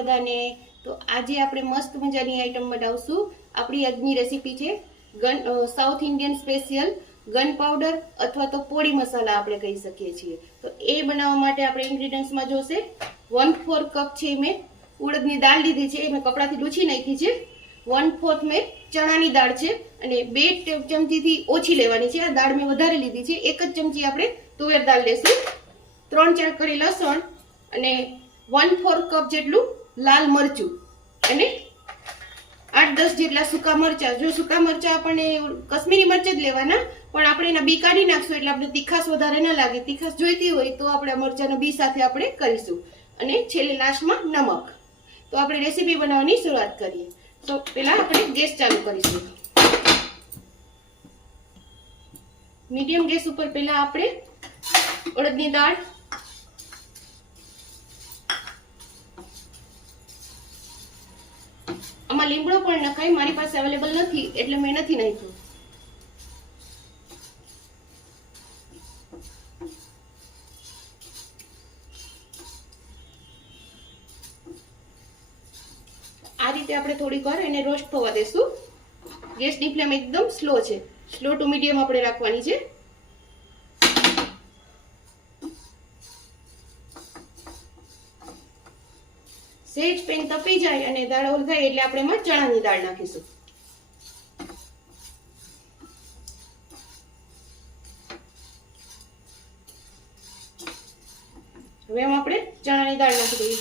બધાને। તો આજે આપણે મસ્ત મજાની આઈટમ બનાવશું। આપણી આજની રેસીપી છે south Indian special gun powder અથવા તો પોડી મસાલા આપણે કહી શકીએ છીએ। તો એ બનાવવા માટે આપણે ઇન્ગ્રેડિયન્ટ્સમાં જોશે 1/4 કપ છે મેં ઉડદની દાળ લીધી છે, મેં કપડાથી લૂછી નાખી છે। 1/4 મેં ચણાની દાળ છે અને 2 ચમચીથી ઓછી લેવાની છે। આ દાળ મેં વધારે લીધી છે। 1 જ ચમચી આપણે તુવેર દાળ લેશું। 3-4 કળી લસણ અને 1/4 કપ જેટલું લાલ મરચું અને 8-10 જેટલા સૂકા મરચા। જો સૂકા મરચા આપણને કશ્મીરી મરચા જ લેવાના, પણ આપણે એના બી કાઢી નાખશું એટલે આપણે તીખાશ વધારે ન લાગે। તીખાશ જોઈતી હોય તો આપણે મરચાના બી સાથે આપણે કરીશું અને છેલ્લે લાસ્ટમાં નમક। તો આપણે રેસીપી બનાવવાની શરૂઆત કરીએ। તો પહેલા આપણે ગેસ ચાલુ કરીશું। મીડિયમ ગેસ ઉપર પહેલા આપણે ઉડદની દાળ, આમાં લીમડો પણ નખાય, મારી પાસે અવેલેબલ નથી એટલે મેં નથી નાખ્યું। આ રીતે આપણે થોડીક વાર એને રોસ્ટ થવા દેશું। ગેસની ફ્લેમ એકદમ સ્લો છે, સ્લો ટુ મીડિયમ આપણે રાખવાની છે। સેજ પેન તપી જાય અને દાળ ઓલ થાય એટલે આપણે એમાં ચણાની દાળ નાખીશું। હવે એમાં આપણે ચણાની દાળ નાખી દઈએ।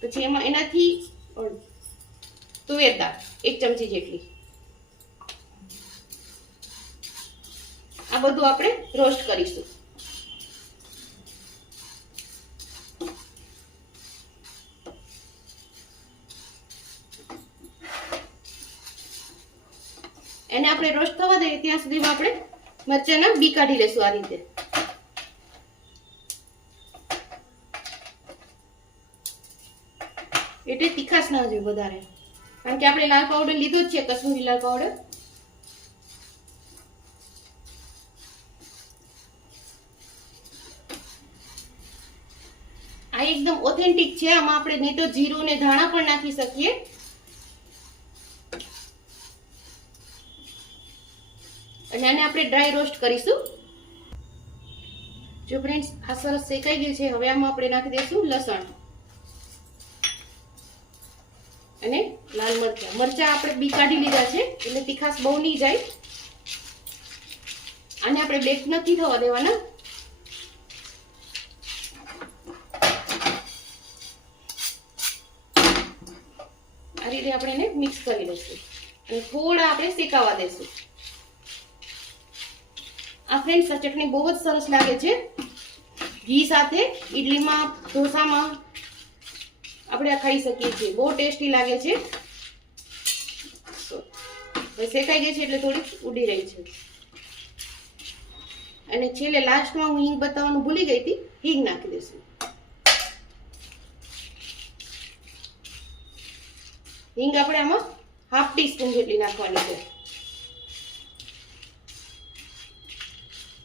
પછી એમાં એનાથી તુવેર દાળ 1 ચમચી જેટલી। આ બધું આપણે રોસ્ટ કરીશું। એને આપણે રોસ્ટ થવા દઈએ ત્યાં સુધીમાં આપણે મરચાના બી કાઢી લેશું। આ રીતે એટલે તીખાશ ના જોઈએ વધારે, કારણ કે આપણે લાલ પાવડર લીધો જ છે, કશ્મીરી લાલ પાવડર। આ એકદમ ઓથેન્ટિક છે, આમાં આપણે નહીં તો જીરું ને ધાણા પણ નાખી શકીએ। અને આને આપણે ડ્રાય રોસ્ટ કરીશું। જો ફ્રેન્ડ્સ આ સરસ શેકાઈ ગયું છે, હવે આમાં આપણે નાખી દઈશું લસણ અને લાલ મરચા। મરચા આપણે બી કાઢી લીધા છે એટલે તીખાશ બહુ નહીં જાય। આને આપણે બેક નથી થવા દેવાના। આ રીતે આપણે એને મિક્સ કરી લઈશું અને થોડા આપણે શેકાવા દઈશું। આ ફ્રેન્ડ્સ આ ચટણી બહુ જ સરસ લાગે છે, ઘી સાથે ઇડલીમાં, ઢોસામાં આપણે આ ખાઈ શકીએ છીએ, બહુ ટેસ્ટી લાગે છે। હવે શેકાઈ ગઈ છે એટલે થોડીક ઉડી રહી છે। અને છેલ્લે લાસ્ટમાં હું હિંગ બતાવવાનું ભૂલી ગઈ હતી, હિંગ નાખી દઈશું। હિંગ આપણે આમાં 1/2 ટીસ્પૂન જેટલી નાખવાની છે,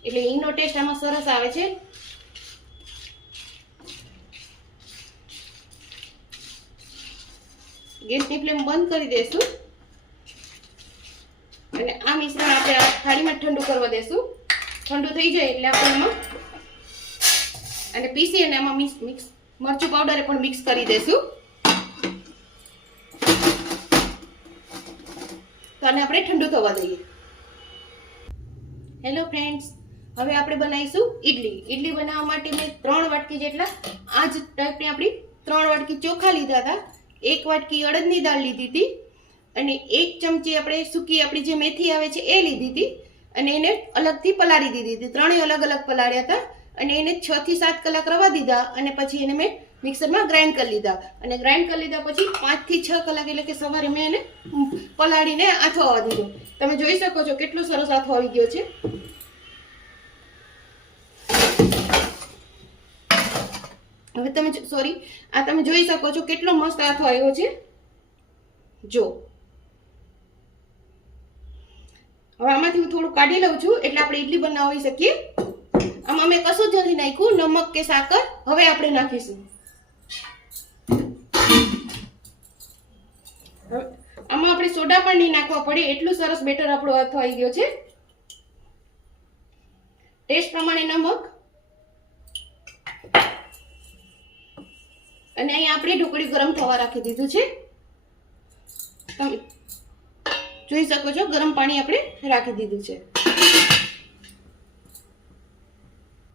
એટલે હિંગનો ટેસ્ટ આમાં સરસ આવે છે। ગેસની ફ્લેમ બંધ કરી દઈશું અને આ મિશ્રણ આપણે આ થાળીમાં ઠંડુ કરવા દઈશું। ઠંડુ થઈ જાય એટલે આપણે એમાં અને પીસી અને આમાં મિક્સ મરચું પાવડર પણ મિક્સ કરી દઈશું। તો આને આપણે ઠંડુ થવા દઈએ। હેલો ફ્રેન્ડ્સ, હવે આપણે બનાવીશું ઇડલી। ઇડલી બનાવવા માટે મેં 3 વાટકી જેટલા આ જ ટાઈપની આપણી 3 વાટકી ચોખા લીધા હતા, 1 વાટકી અડદની દાળ લીધી હતી અને 1 ચમચી આપણે સૂકી આપણી જે મેથી આવે છે એ લીધી હતી અને એને અલગથી પલાળી દીધી હતી। ત્રણેય અલગ અલગ પલાળ્યા હતા અને એને 6 થી 7 કલાક રવા દીધા અને પછી એને મેં મિક્સરમાં ગ્રાઇન્ડ કરી લીધા અને ગ્રાઇન્ડ કરી લીધા પછી 5 થી 6 કલાક એટલે કે સવારે મેં એને પલાળીને આથો આવવા દીધો। તમે જોઈ શકો છો કેટલો સરસ આથો આવી ગયો છે। હવે તમે તમે જોઈ શકો છો કેટલો મસ્ત આથો આવ્યો છે। જો હવે આમાંથી હું થોડું કાઢી લઉં છું એટલે આપણે ઇડલી બનાવી શકીએ। આમાં મેં કશું જ નથી નાખ્યું, નમક કે સાકર. હવે આપણે નાખીશું. આમાં આપણે સોડા પણ નહીં નાખવા પડે, એટલું સરસ બેટર આપણો થઈ ગયો છે. ટેસ્ટ પ્રમાણે નમક. અને અહીંયા આપણે ઢોકળી ગરમ થવા રાખી દીધું છે. તમે જોઈ શકો છો, ગરમ પાણી આપણે રાખી દીધું છે.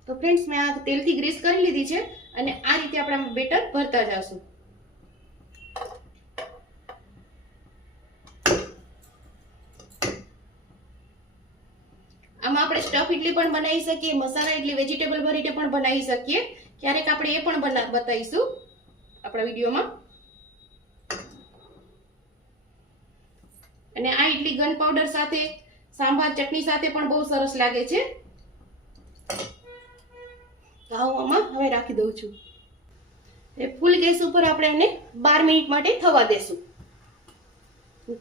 તો ફ્રેન્ડ્સ, મેં આ તેલથી ગ્રીસ કરી લીધી છે અને આ રીતે આપણે બેટર ભરતા જશું. આમાં આપણે સ્ટફ ઇડલી પણ બનાવી શકીએ, મસાલા ઇડલી વેજીટેબલ ભરીને પણ બનાવી શકીએ. ક્યારેક આપણે એ પણ બતાવીશું આપણા વિડીયોમાં. અને આ ઇડલી ગન પાવડર સાથે, સાંભાર ચટણી સાથે પણ બહુ સરસ લાગે છે. તો હું આમાં હવે રાખી દઉં છું. ફૂલ ગેસ ઉપર આપણે એને 12 મિનિટ માટે થવા દેશું.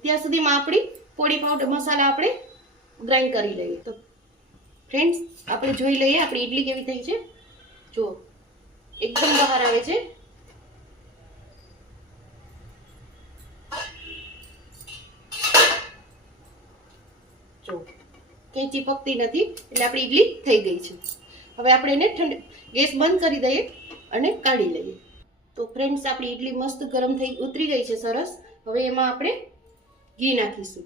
ત્યાં સુધીમાં આપણી પોળી પાવડર મસાલા આપણે ગ્રાઇન્ડ કરી લઈએ. તો ફ્રેન્ડ્સ, આપણે જોઈ લઈએ આપણી ઇડલી કેવી થઈ છે. જો એકદમ બહાર આવે છે. જો ક્યાંય ચીપકતી નથી, એટલે આપણી ઇડલી થઈ ગઈ છે. હવે આપણે એને ગેસ બંધ કરી દઈએ અને કાઢી લઈએ. તો ફ્રેન્ડ્સ, આપણી ઇડલી મસ્ત ગરમ થઈ ઉતરી ગઈ છે સરસ. હવે એમાં આપણે ઘી નાખીશું.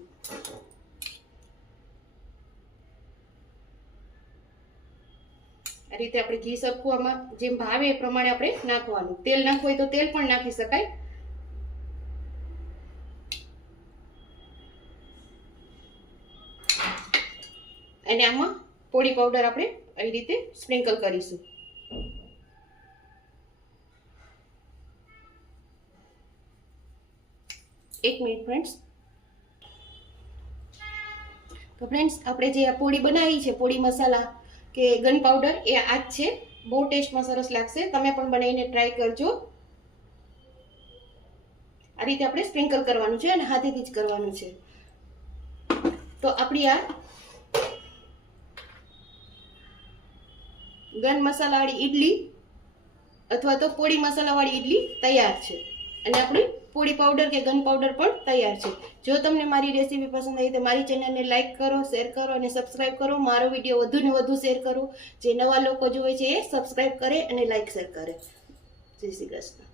આ રીતે આપણે ઘી સરખું આમાં જેમ ભાવે એ પ્રમાણે આપણે નાખવાનું. તેલ નાખવું હોય તો તેલ પણ નાખી શકાય. અને આમાં પોળી પાવડર આપણે આવી રીતે સ્પ્રિંકલ કરીશું. એક મિનિટ ફ્રેન્ડ્સ. તો ફ્રેન્ડ્સ, આપણે જે આ પોળી બનાવી છે, પોળી મસાલા કે ગન પાવડર, એ આ જ છે. બહુ ટેસ્ટમાં સરસ લાગશે. તમે પણ બનાવીને ટ્રાય કરજો. આ રીતે આપણે સ્પ્રિંકલ કરવાનું છે અને હાથેથી જ કરવાનું છે. તો આપણી આ ગન મસાલાવાળી ઇડલી અથવા તો પોળી મસાલાવાળી ઇડલી તૈયાર છે. અને આપણી પોળી પાવડર કે ગન પાવડર પણ તૈયાર છે. જો તમને મારી રેસીપી પસંદ આવી તો મારી ચેનલને લાઈક કરો, શેર કરો અને સબસ્ક્રાઇબ કરો. મારો વિડીયો વધુને વધુ શેર કરો. જે નવા લોકો જોવે છે એ સબસ્ક્રાઇબ કરે અને લાઈક શેર કરે. જય શ્રી કૃષ્ણ.